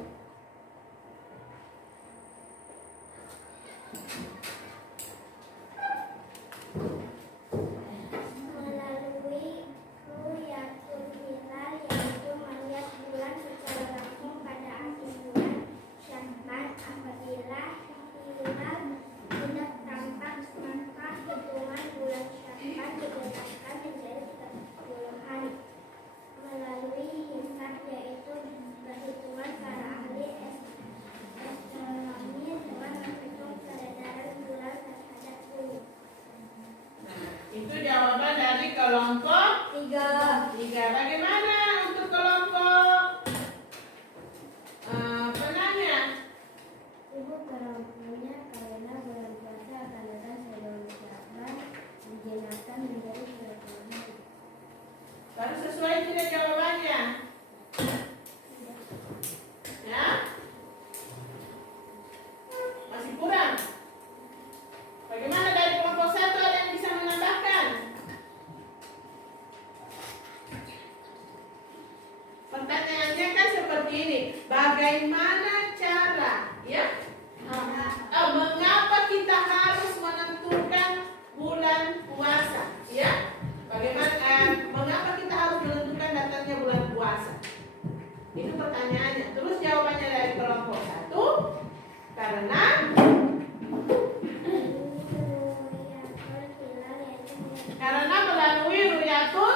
Melalui ru'yatul hilal, yaitu melihat bulan secara langsung pada akhir bulan Sya'ban. Apabila hilal sudah tampak, maka hitungan bulan Sya'ban ditetapkan menjadi 30 hari. Melalui hisab, yaitu perhitungan para ahli astronomi dengan menghitung peredaran bulan terhadap bumi. Nah, itu jawaban dari kelompok 3. 3. Bagaimana untuk kelompok penanya? Ibu kelompoknya karena bulan puasa akan datang sebelum Sya'ban dijinakan menjadi 30 hari. Baru sesuai tidak jawabannya? Ya? Masih kurang? Bagaimana dari kelompok 1 ada yang bisa menambahkan? Pertanyaannya kan seperti ini. Bagaimana cara, ya? Mengapa kita harus menentukan bulan puasa? Ya? Bagaimana? Mengapa kita harus menentukan datangnya bulan puasa? Itu pertanyaannya. Terus jawabannya dari kelompok 1, karena melalui ru'yatul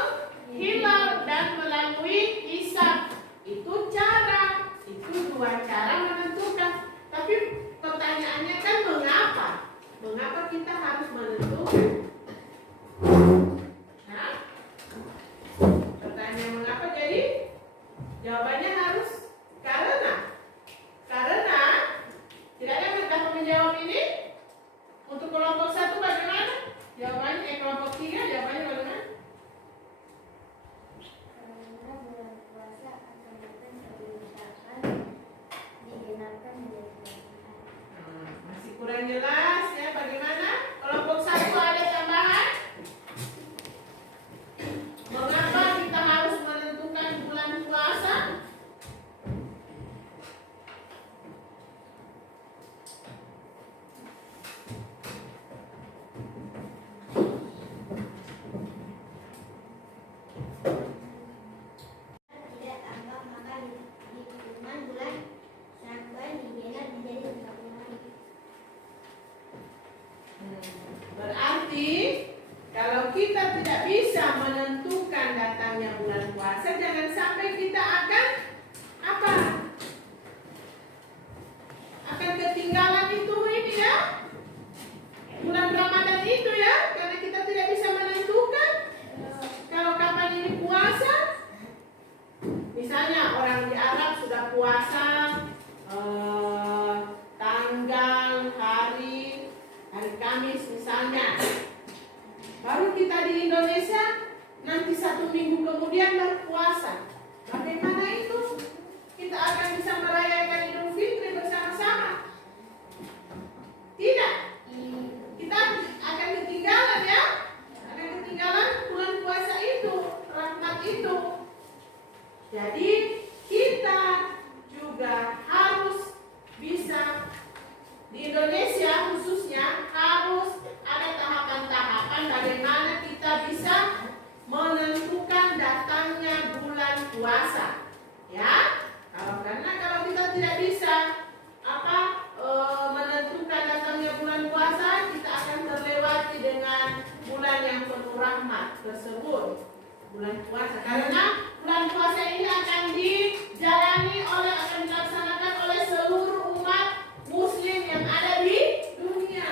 hilal dan melalui hisab. Itu cara, itu 2 cara menentukan. Tapi pertanyaannya kan mengapa? Mengapa kita harus menentukan? Nah, pertanyaan mengapa, jadi jawabannya harus karena tidak ada yang dapat menjawab ini. Untuk kelompok 1 bagaimana? Jawabannya kelompok 3 jawabannya bagaimana? Karena bulan puasa akan datang sebelum Sya'ban dijinakan menjadi 30 hari. Masih kurang jelas ya, bagaimana? Kelompok 1 ada tambahan? Mengapa kita harus menentukan bulan puasa? Tidak tampak, maka hitungan bulan Sya'ban dijinakan menjadi 30 hari. Berarti kalau kita tidak bisa menentukan datangnya bulan puasa, jangan sampai kita akan apa? Akan ketinggalan itu ini ya. Bulan Ramadan itu ya, karena kita tidak bisa menentukan kalau kapan ini puasa. Misalnya orang di Arab sudah puasa tanggal hari Kamis misalnya. Baru kita di Indonesia nanti 1 minggu kemudian berpuasa. Bagaimana itu? Kita akan bisa merayakan Idul Fitri bersama-sama? Tidak. Kita akan ketinggalan ya. Akan ketinggalan bulan puasa itu, rahmat itu. Jadi kita juga harus bisa, di Indonesia khususnya harus ada tahapan-tahapan bagaimana kita bisa menentukan datangnya bulan puasa. Ya, kalau kita tidak bisa menentukan datangnya bulan puasa, kita akan terlewati dengan bulan yang penuh rahmat tersebut, bulan puasa. Karena bulan puasa ini akan dilaksanakan oleh seluruh umat Muslim yang ada di dunia,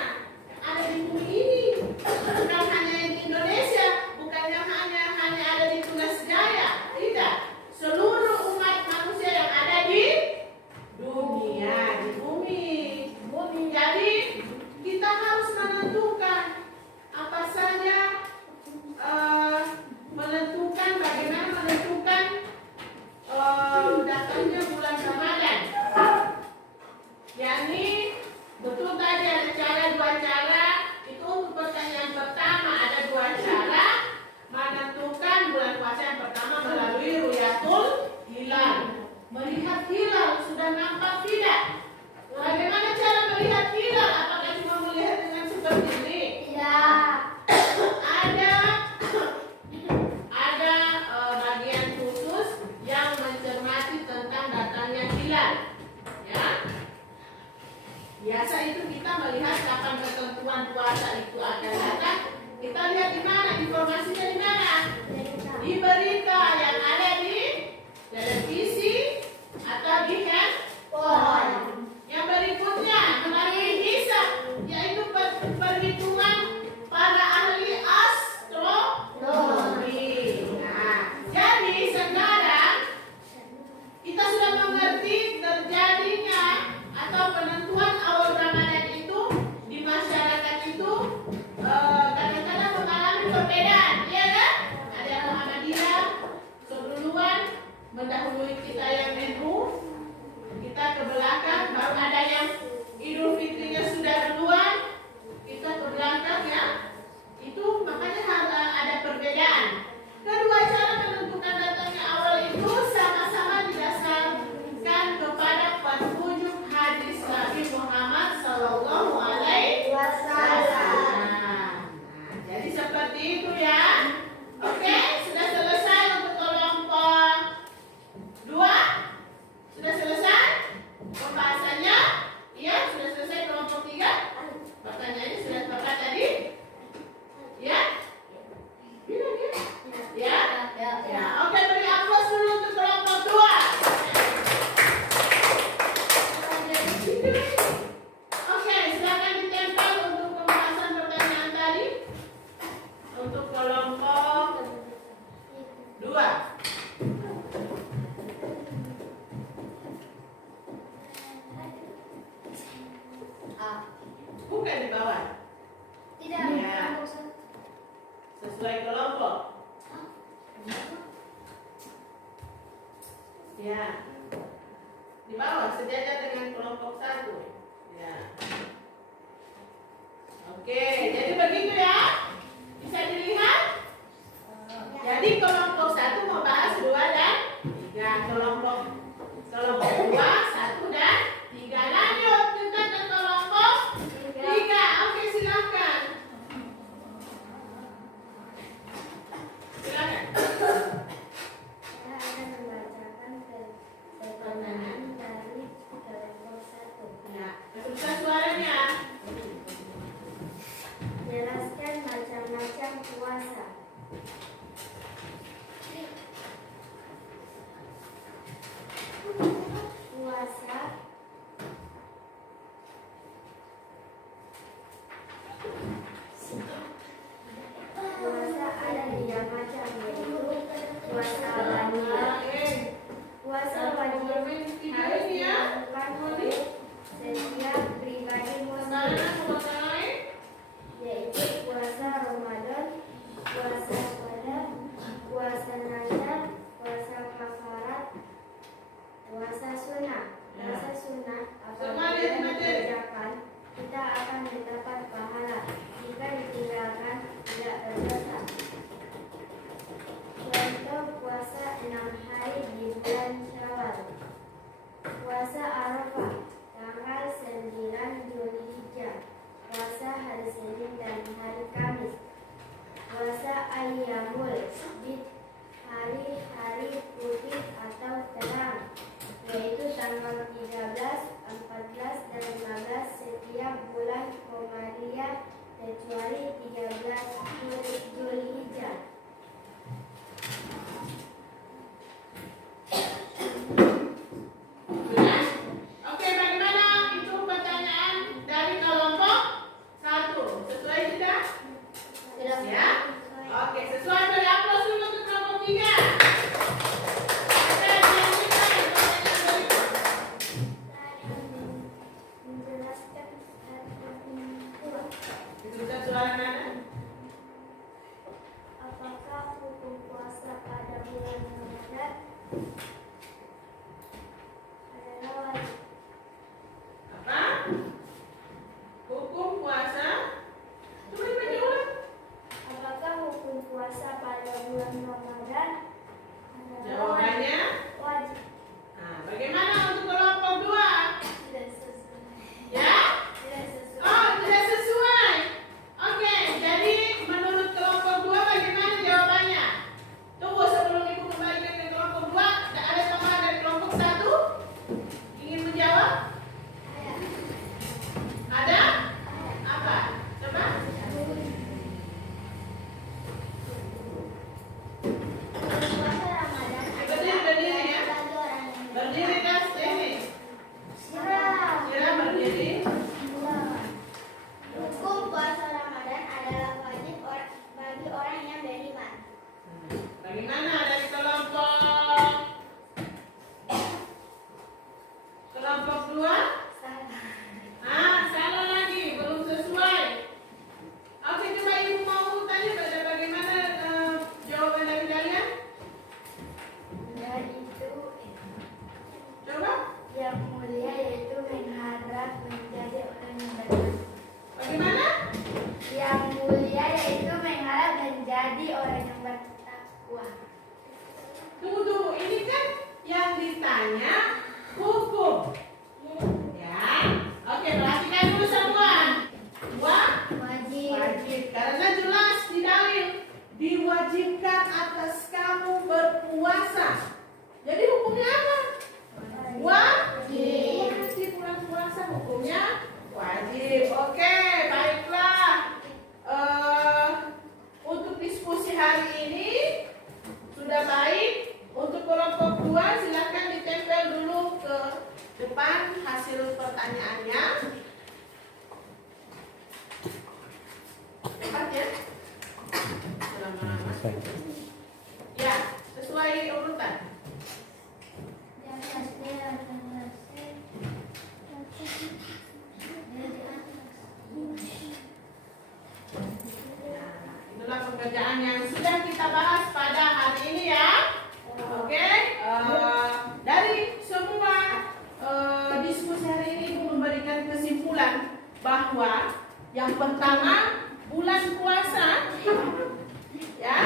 yang ada di bumi ini, bukan hanya di Indonesia, bukan yang hanya ada di Tunas Jaya, tidak. Seluruh umat manusia yang ada di dunia, di bumi. Jadi kita harus menentukan apa saja, bagaimana menentukan datangnya bulan Ramadan. melihat kapan ketentuan puasa itu akan datang, kita lihat di mana informasinya, di mana? Di berita yang ada di televisi atau di handphone. Yang berikutnya melalui hisab, yaitu perhitungan para ahli astronomi. Nah, jadi sekarang kita sudah mengerti terjadinya atau penentuan awal Ramadan itu di masyarakat itu kadang-kadang mengalami perbedaan, ya kan? Ada yang Muhammadiyah sebelumnya mendahului kita yang NU, kita ke belakang, baru ada yang Idul Fitrinya sudah duluan, kita ke belakang ya. Itu makanya harus ada perbedaan. Kedua cara menentukan datangnya awal itu sama-sama didasarkan kepada petunjuk hadis Nabi Muhammad Sallallahu Alaihi Wasallam. Nah, jadi seperti itu ya. Oke, sudah selesai untuk kelompok 2. Sudah selesai pembahasannya? Iya, sudah selesai kelompok 3. Pertanyaannya sudah tepat tadi? Ya? Bilang ya? Ya? Ya. Oke, beri aplaus dulu untuk kelompok 2. Oke, silakan ditempel untuk pembahasan pertanyaan tadi. Untuk kelompok 2. Bukan di bawah. Tidak. Ya. Sesuai kelompok. Ya. Di bawah sejajar dengan kelompok 1. Ya. Oke, jadi begitu ya. Bisa dilihat? Jadi kelompok 1 mau bahas 2 dan 3. Kelompok 2, 1 dan 3. Lanjut kita ke kelompok 3. Oke, silakan. Silakan. Saya akan membacakan pertanyaan dari kelompok 1. Ya, besar suaranya. Jelaskan macam-macam puasa. Puasa ada 3 macam, yaitu puasa wajib. Puasa wajib harus dilakukan oleh setiap pribadi muslim, yaitu puasa Ramadan, puasa Qadar, puasa Nazar, puasa kafarat, puasa sunnah. Puasa sunnah apabila dikerjakan kita akan mendapat pahala, jika ditinggalkan tidak berdosa. Contoh puasa 6 hari di bulan Syawal. Puasa Arafah tanggal 9 Zulhijjah. Puasa hari Senin dan hari Kamis. Puasa Ayyamul Bid, hari-hari putih atau terang, yaitu tanggal 13, 14, dan 15 setiap bulan Qamariyah kecuali 13 Zulhijjah. Oke, bagaimana itu pertanyaan dari kelompok 1? Sesuai tidak? Ya. Oke, sesuai beri aplaus dulu untuk kelompok 3. Oke, dilanjutkan pertanyaan berikut. Menjelaskan Disebutkan suara mana? apakah hukum puasa pada bulan Ramadan adalah wajib. Apa? Hukum puasa? Coba dibaca ulang. Apakah hukum puasa pada bulan Ramadan adalah Jawabannya? wajib. Nah, bagaimana untuk kelompok 2? Tidak sesuai. Ya? Tidak sesuai. Oh, tidak sesuai. Oke, jadi Tunggu, ini kan yang ditanya hukum. Ya, oke, perhatikan dulu semua. Wajib, karena jelas di dalil diwajibkan atas kamu berpuasa. Jadi hukumnya apa? Wajib bulan puasa, hukumnya wajib. Oke, baiklah. Untuk diskusi hari ini sudah baik. Untuk kelompok 2 silakan ditempel dulu ke depan hasil pertanyaannya. Cepat ya. Lama-lama. Ya, sesuai urutan. Itulah pekerjaan yang sudah kita bahas pada hari ini ya. Oke, dari semua diskusi hari ini Ibu memberikan kesimpulan bahwa yang pertama bulan puasa ya,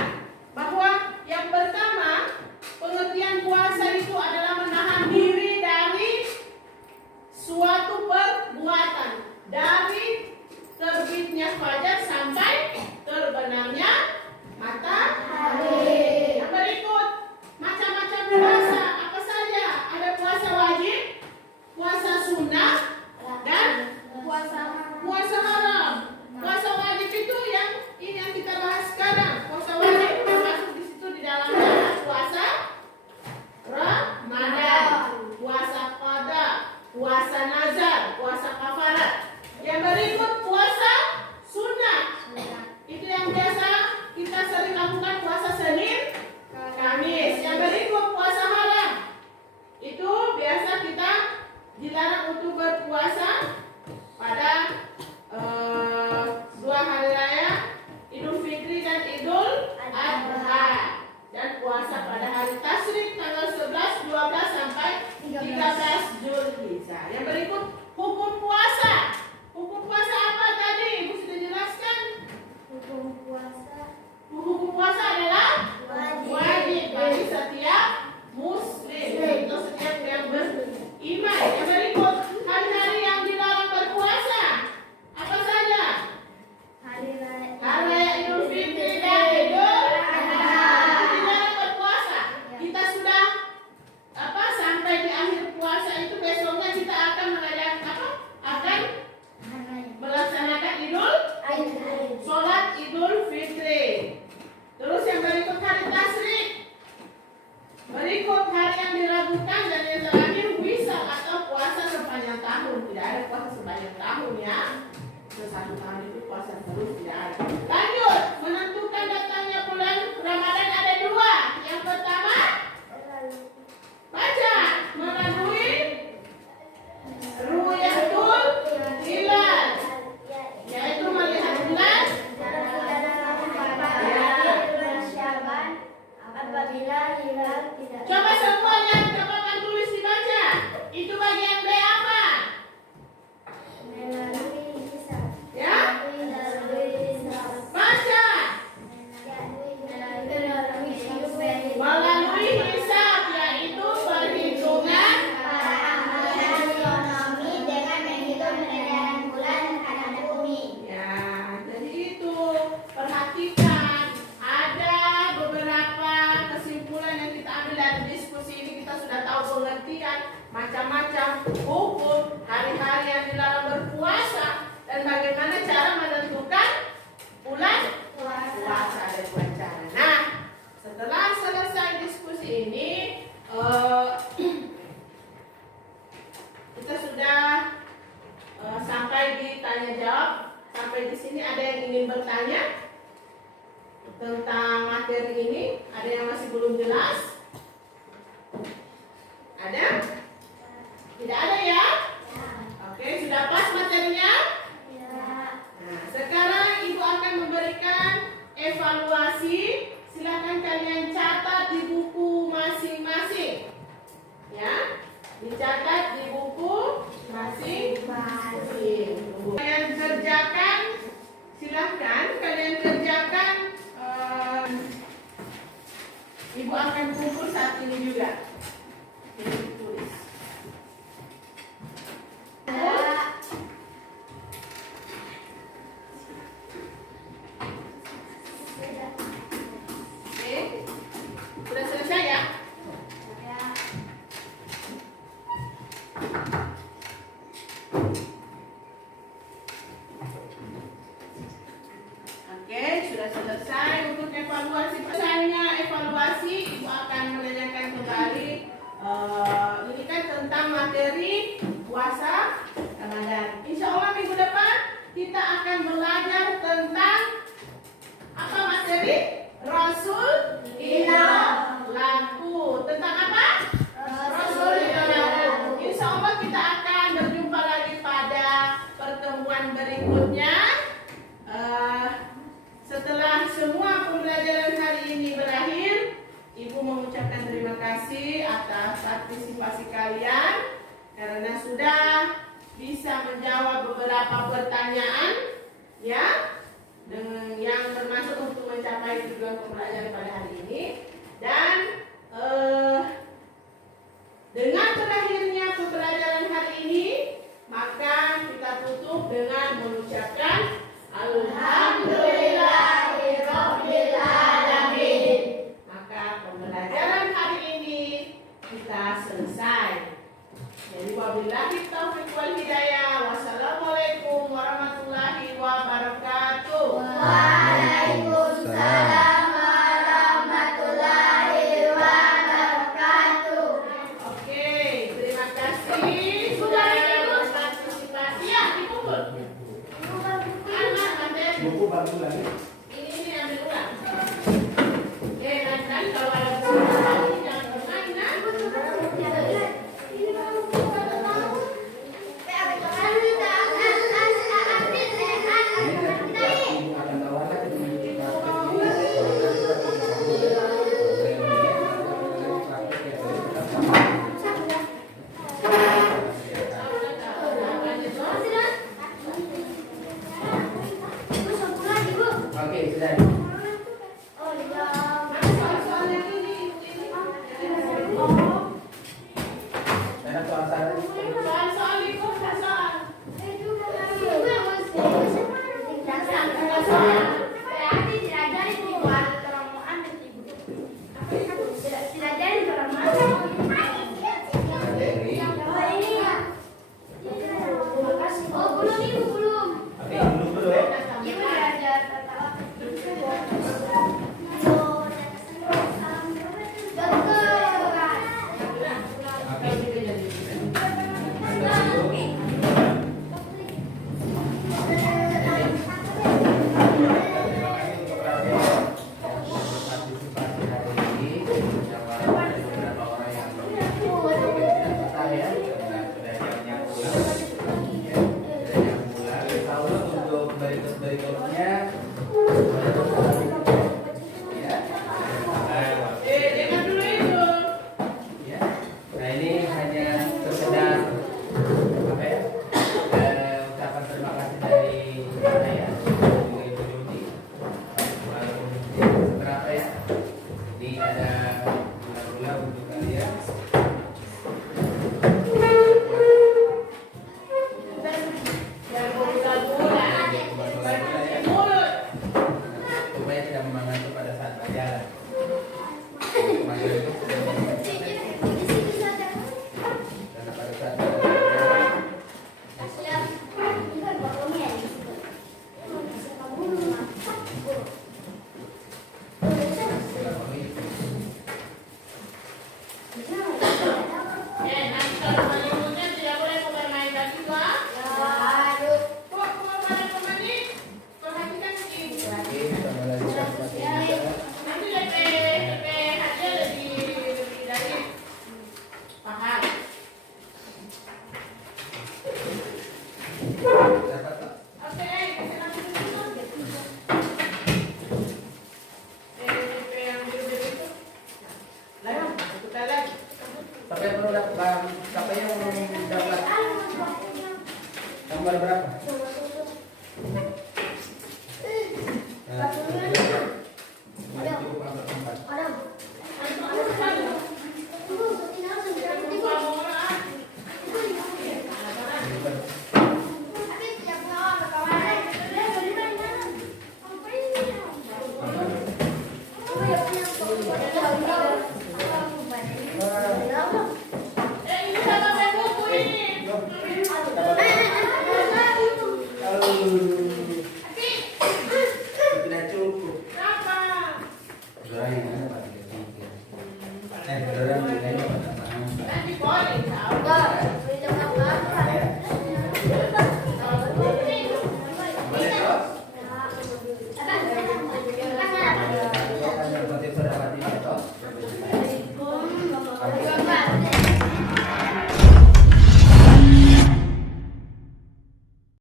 bahwa yang pertama pengertian puasa itu adalah menahan diri dari suatu perbuatan dari terbitnya fajar sampai terbenamnya matahari. Yang berikut macam-macam puasa apa saja? Ada puasa wajib, puasa sunnah, dan puasa haram. Puasa wajib itu yang ini yang kita bahas sekarang. Puasa wajib termasuk di situ di dalamnya puasa Ramadan, puasa qada, puasa nazar, puasa kafarat. Yang berikut puasa sunnah. Itu yang biasa kita sering lakukan puasa Senin, Kamis. Yang berikut puasa haram. Itu biasa kita dilarang untuk berpuasa pada 2 hari raya, Idul Fitri dan Idul Adha. Dan puasa pada hari Tasyrik tanggal 11, 12 sampai 13 Zulhijjah. Yang berikut hukum puasa. Hukum puasa apa tadi? Ibu sudah jelaskan. Hukum puasa adalah wajib bagi setiap muslim atau setiap yang beriman. Yang berikut hari-hari yang dilarang berpuasa apa saja? Hari raya Idul Fitri dan Idul Adha dilarang berpuasa. Kita sudah sampai di akhir puasa itu besoknya kita akan mengadakan apa? Akan melaksanakan sholat Idul Fitri. Terus yang berikut hari Tasyrik. Berikut hari yang diragukan dan yang terakhir wisal atau puasa sepanjang tahun. Tidak ada puasa sepanjang tahun ya. Satu tahun itu puasa terus tidak ada. Lanjut, menentukan datangnya bulan Ramadan ada 2. Yang pertama baca melalui ru'yatul hilal, yaitu melihat bulan. Coba semuanya coba tulis dibaca. Itu bagian B apa? Ya? Baca. Melalui hisab, yaitu perhitungan ya. Jadi itu perhatikan, ada beberapa kesimpulan yang kita ambil dari diskusi ini. Kita sudah tahu pengertian macam-macam hukum hari-hari yang dilarang berpuasa dan bagaimana cara menentukan bulan puasa. Ada 2 cara. Nah, setelah selesai diskusi ini kita sudah sampai di tanya jawab. Sampai di sini ada yang ingin bertanya tentang materi ini? Ada yang masih belum jelas? Ada? Tidak ada ya? Oke, sudah pas materinya? Nah, sekarang Ibu akan memberikan evaluasi. Silakan kalian catat di buku masing-masing. Ya, dicatat di buku masing-masing. Kalian kerjakan, silahkan kalian kerjakan juga. Ini tulis. Oke, sudah selesai ya? Oke, sudah selesai untuk evaluasi. Selesainya evaluasi, Ibu akan menanyakan kembali. Ini kan tentang materi puasa Ramadan. Insya Allah minggu depan kita akan belajar tentang apa materi? Rasul laku. Tentang apa? Rasul laku. Insya Allah kita akan berjumpa lagi pada pertemuan berikutnya. Setelah semua pembelajaran hari ini berakhir, Ibu mengucapkan terima kasih atas partisipasi kalian karena sudah bisa menjawab beberapa pertanyaan ya, dengan yang termasuk untuk mencapai tujuan pembelajaran pada hari ini. Dan dengan berakhirnya pembelajaran hari ini, maka kita tutup dengan mengucapkan Alhamdulillahirabbil alamin. Maka pembelajaran hari ini kita selesai. Jadi wabillahi taufiq wal hidayah. Wassalamualaikum warahmatullahi wabarakatuh. Waalaikumsalam warahmatullahi wabarakatuh. Oke, terima kasih sudah berpartisipasi ya, dikumpul. Anak materi. Buku baru lagi. Ini ambil ulang. Oke, nanti kalau ada kesempatan jangan bermain, nah. Ibu akan tawarkan ke Oke, sudah.